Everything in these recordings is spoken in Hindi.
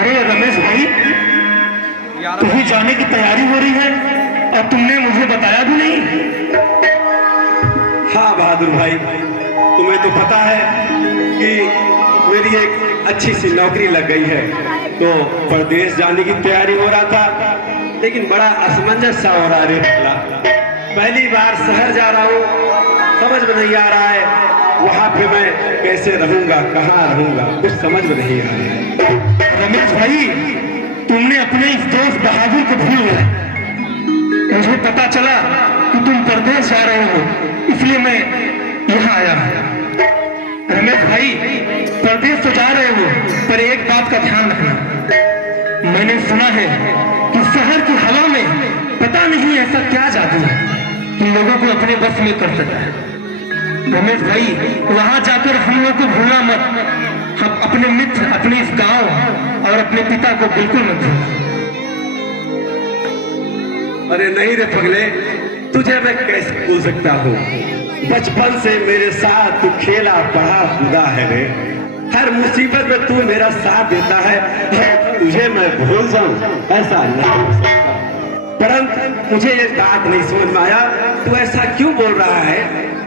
अरे रमेश भाई, कहीं जाने की तैयारी हो रही है और तुमने मुझे बताया भी नहीं। हाँ बहादुर भाई, तुम्हें तो पता है कि मेरी एक अच्छी सी नौकरी लग गई है, तो प्रदेश जाने की तैयारी हो रहा था, लेकिन बड़ा असमंजस सा हो रहा है। पहली बार शहर जा रहा हूँ, समझ में नहीं आ रहा है वहाँ पे मैं कैसे रहूँगा, कहाँ रहूँगा, कुछ समझ में नहीं आ रहा है। रमेश भाई, तुमने अपने इस दोस्त बहादुर को भूल गए। मुझे पता चला कि तुम प्रदेश जा रहे हो, इसलिए मैं यहाँ आया। रमेश भाई, प्रदेश तो जा रहे हो, पर एक बात का ध्यान रखना। मैंने सुना है कि शहर की हवा में पता नहीं ऐसा क्या जादू है कि लोगों को अपने बस में कर सकता है। रमेश भाई, वहां जाकर हम लोग को भूलना मत। हम अपने मित्र, अपने इस गांव और अपने पिता को बिल्कुल मत भूलना। अरे नहीं रे पगले, तुझे मैं कैसे भूल सकता हूँ? बचपन से मेरे साथ तू खेला पढ़ा कूदा है रे। हर मुसीबत में तू मेरा साथ देता है, तुझे मैं भूल जाऊं ऐसा नहीं हो सकता। परंतु मुझे ये बात नहीं समझ में आया, तू ऐसा क्यों बोल रहा है?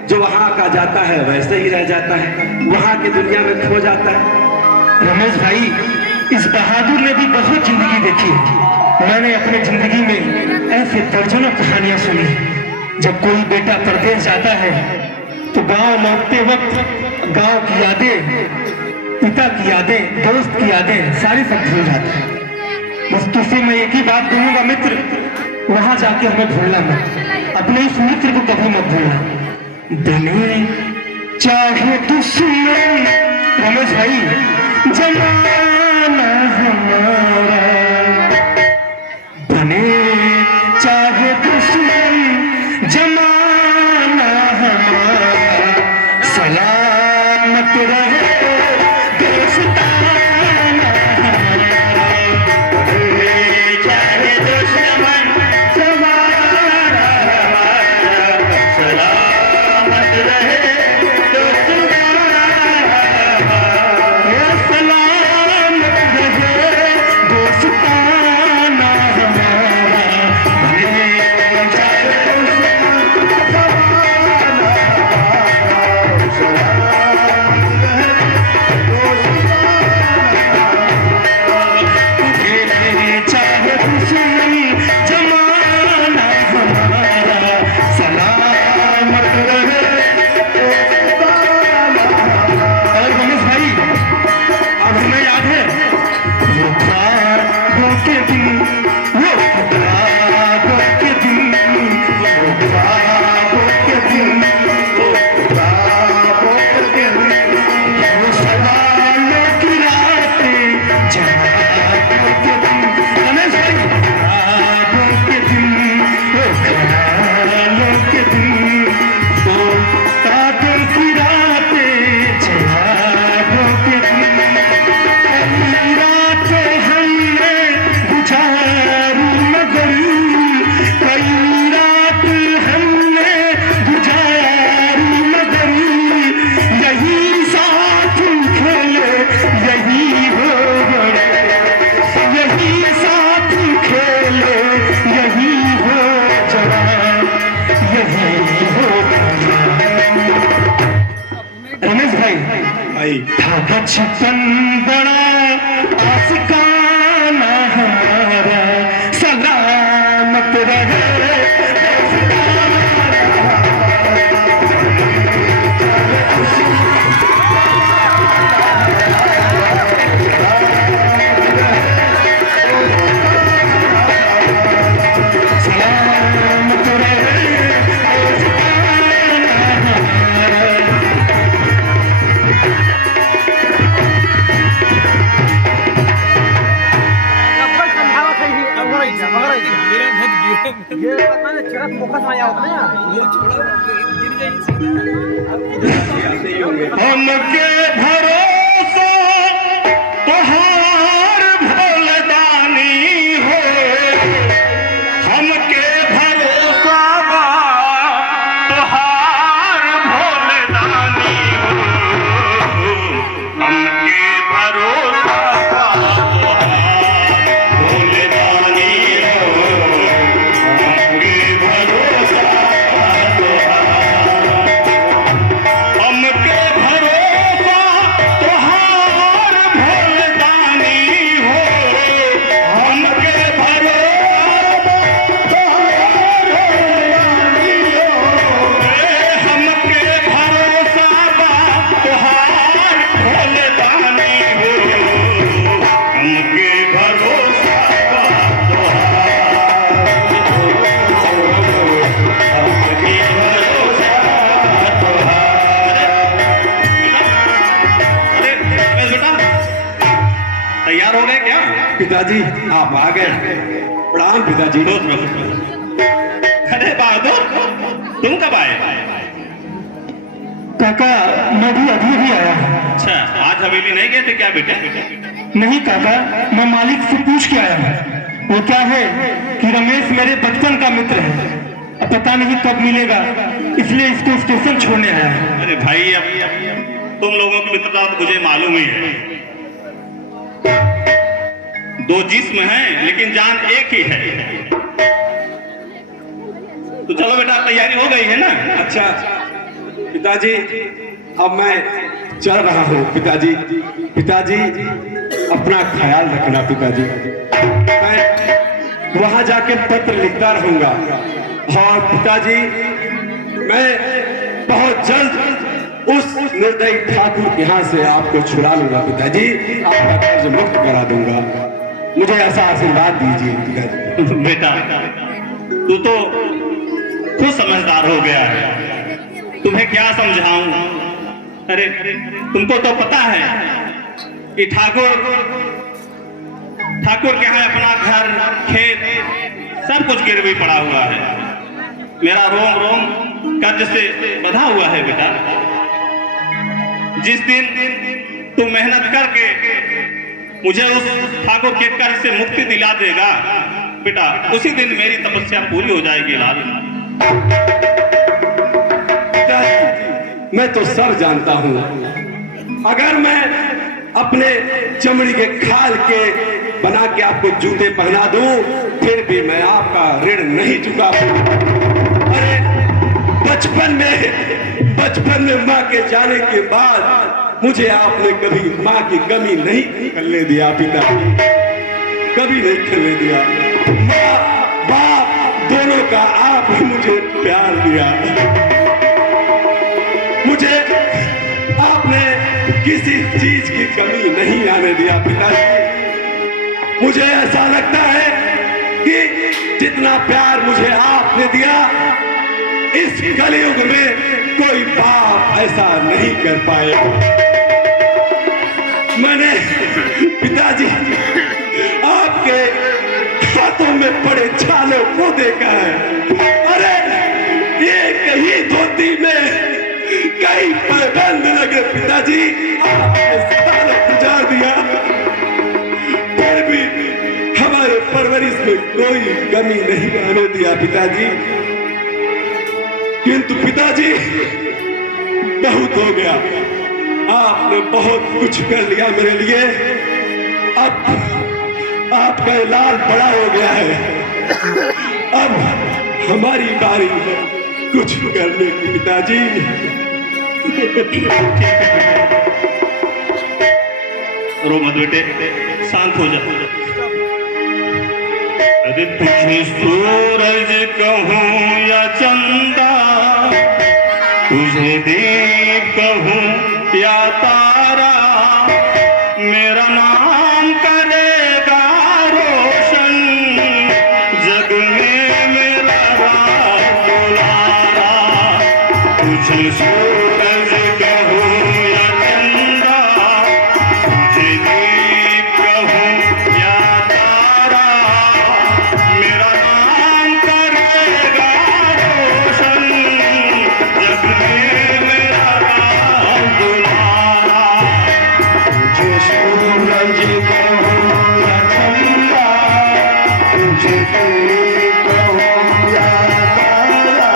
जो वहां का जाता है वैसे ही रह जाता है, वहां की दुनिया में खो जाता है। रमेश भाई, इस बहादुर ने भी बहुत जिंदगी देखी है। मैंने अपने जिंदगी में ऐसे दर्जनों कहानियां सुनी। जब कोई बेटा प्रदेश जाता है तो गांव लौटते वक्त गांव की यादें, पिता की यादें, दोस्त की यादें सारी सब भूल जाता है। बस तुझसे मैं एक ही बात कहूंगा मित्र, वहां जाके हमें भूलना मत। अपने इस मित्र को कभी मत भूलना। बने चाहे दुश्मन रमेश भाई, जमाना हमारा, बने चाहे दुश्मन जमाना हमारा, सलामत रहे दोस्ताना हमारा। बने चाहे दुश्मन जमाना हमारा, सलामत रहे दोस्ताना हमारा, सलामत रहे दोस्ताना हमारा। बने चाहे था बचपन बड़ा आशिकाना हमारा, सलामत रहे हमके भरोसा तोहार भोलदानी हो, हमके भरोसा तोहार भोलदानी हो, हमके भरोसा तोहार तैयार हो गए क्या? पिताजी आप आ गए। प्रणाम पिताजी। अरे बहादुर, तुम कब आए? काका मैं भी अभी ही आया हूँ। अच्छा, आज हवेली नहीं गए थे क्या बेटे? नहीं काका, मैं मालिक से पूछ के आया हूँ। वो क्या है कि रमेश मेरे बचपन का मित्र है, अब पता नहीं कब मिलेगा, इसलिए इसको स्टेशन छोड़ने आया है। अरे भाई, अब तुम लोगों की मित्रता तो मुझे मालूम ही है। दो जिस्म हैं लेकिन जान एक ही है। तो चलो बेटा, तैयारी हो गई है ना? अच्छा पिताजी, अब मैं चल रहा हूँ पिताजी। पिताजी अपना ख्याल रखना पिताजी। मैं वहां जाके पत्र लिखता रहूंगा और पिताजी मैं बहुत जल्द उस निर्दयी ठाकुर के यहाँ से आपको छुड़ा लूंगा पिताजी। आपका कर्ज मुक्त करा दूंगा। मुझे ऐसा आशीर्वाद दीजिए पिताजी। बेटा, तू तो खुद समझदार हो गया है, तुम्हें क्या समझाऊं? अरे तुमको तो पता है कि ठाकुर के यहाँ अपना घर, खेत, सब कुछ गिरवी पड़ा हुआ है। मेरा रोम रोम कर्ज से बंधा हुआ है बेटा। जिस दिन तू मेहनत करके मुझे उस ठाकुर के कर्ज से मुक्ति दिला देगा बेटा, उसी दिन मेरी तपस्या पूरी हो जाएगी लाल। मैं तो सब जानता हूँ। अगर मैं अपने चमड़ी के खाल के बना के आपको जूते पहना दूं, फिर भी मैं आपका ऋण नहीं चुका पाऊंगा। अरे बचपन में माँ के जाने के बाद मुझे आपने कभी माँ की कमी नहीं करने दिया पिता, कभी नहीं करने दिया। माँ बाप दोनों का आप ही मुझे प्यार दिया। मुझे आपने किसी चीज की कमी नहीं आने दिया पिताजी। मुझे ऐसा लगता है कि जितना प्यार मुझे आपने दिया, इस कलयुग में कोई बाप ऐसा नहीं कर पाएगा। मैंने पिताजी आपके हाथों में पड़े छालों को देखा है। अरे एक ही धोती में कई पैबंद लगे पिताजी, आपने सारा गुजार दिया, फिर भी हमारे परवरिश में कोई कमी नहीं आने दिया पिताजी। किंतु पिताजी बहुत हो गया, आपने बहुत कुछ कर लिया मेरे लिए। अब आपका लाल बड़ा हो गया है, अब हमारी बारी है कुछ करने की पिताजी। रो मत बेटे, शांत हो जा। अरे तुझे सूरज कहूँ या चंदा, तुझे दीप कहूँ या तारा, मेरा नाम करेगा रोशन जग में मेरा राज दुलारा। तुझे सूरज कहूँ या चंदा, तुझे दीप कहूँ या तारा, मेरा नाम करेगा रोशन जग में मेरा राज दुलारा। तुझे सूरज कहूँ या चंदा, तुझे दीप कहूँ या तारा,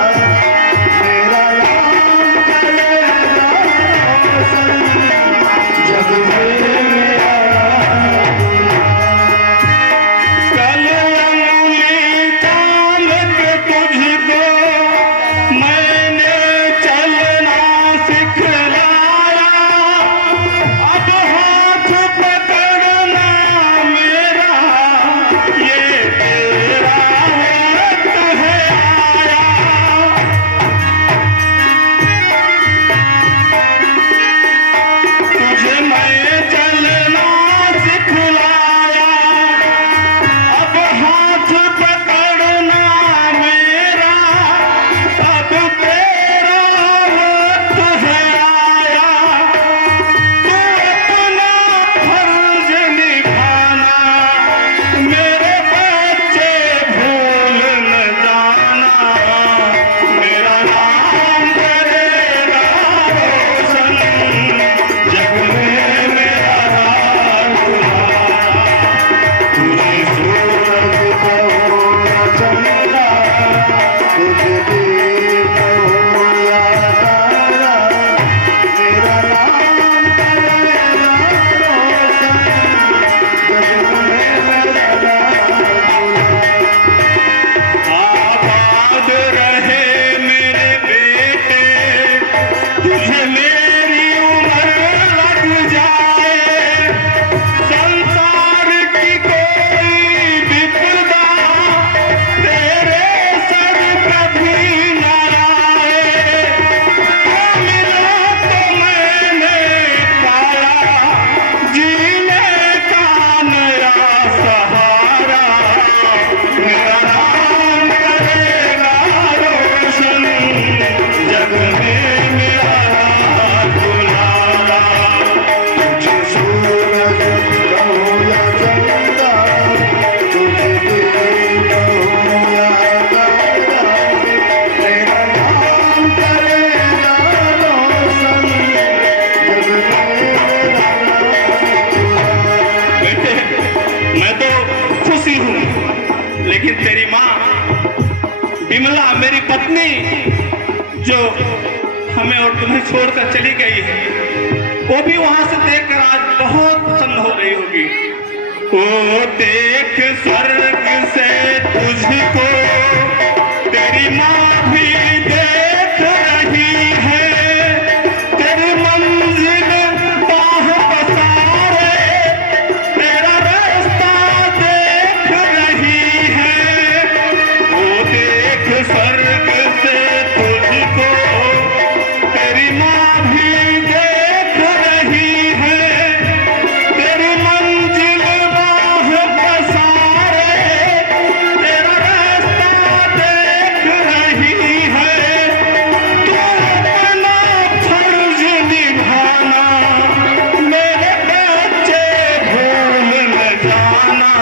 मेरा नाम लेकिन तेरी माँ विमला मेरी पत्नी जो हमें और तुम्हें छोड़कर चली गई है, वो भी वहां से देखकर आज बहुत प्रसन्न हो रही होगी। ओ देख स्वर्ग से तुझको तेरी माँ भी देख रही है, तेरी मंजिल बाह पसारे तेरा रास्ता देख रही है। ओ देख स्वर्ग से तुझको तेरी माँ भी देख रही है, तेरी मंजिल बाह पसारे तेरा रास्ता देख रही है। तू अपना फर्ज निभाना, मेरे बच्चे भूल न जाना,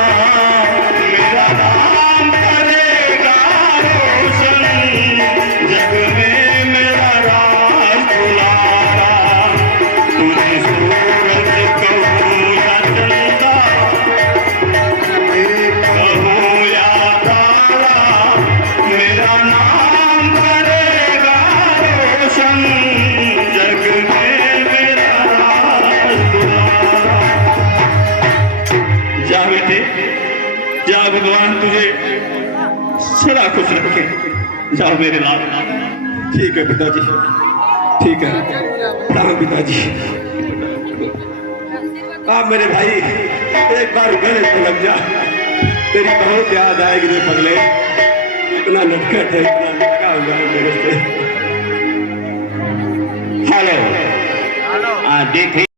मेरा नाम करेगा रोशन जग में मेरा राज दुलारा। तुझे सूरज कहूँ या चंदा, कहूँ या तारा, मेरा नाम करेगा रोशन जग में मेरा राज दुलारा। जा बेटे जा, भगवान तुझे सदा खुश रखे। जाओ मेरे लाल। ठीक है पिताजी, ठीक है। प्रणाम पिताजी। आप मेरे भाई एक बार गले तो लग जा, तेरी बहुत याद आएगी रे पगले। इतना नटखट है, इतना लगा हुआ है मेरे से। हेलो देख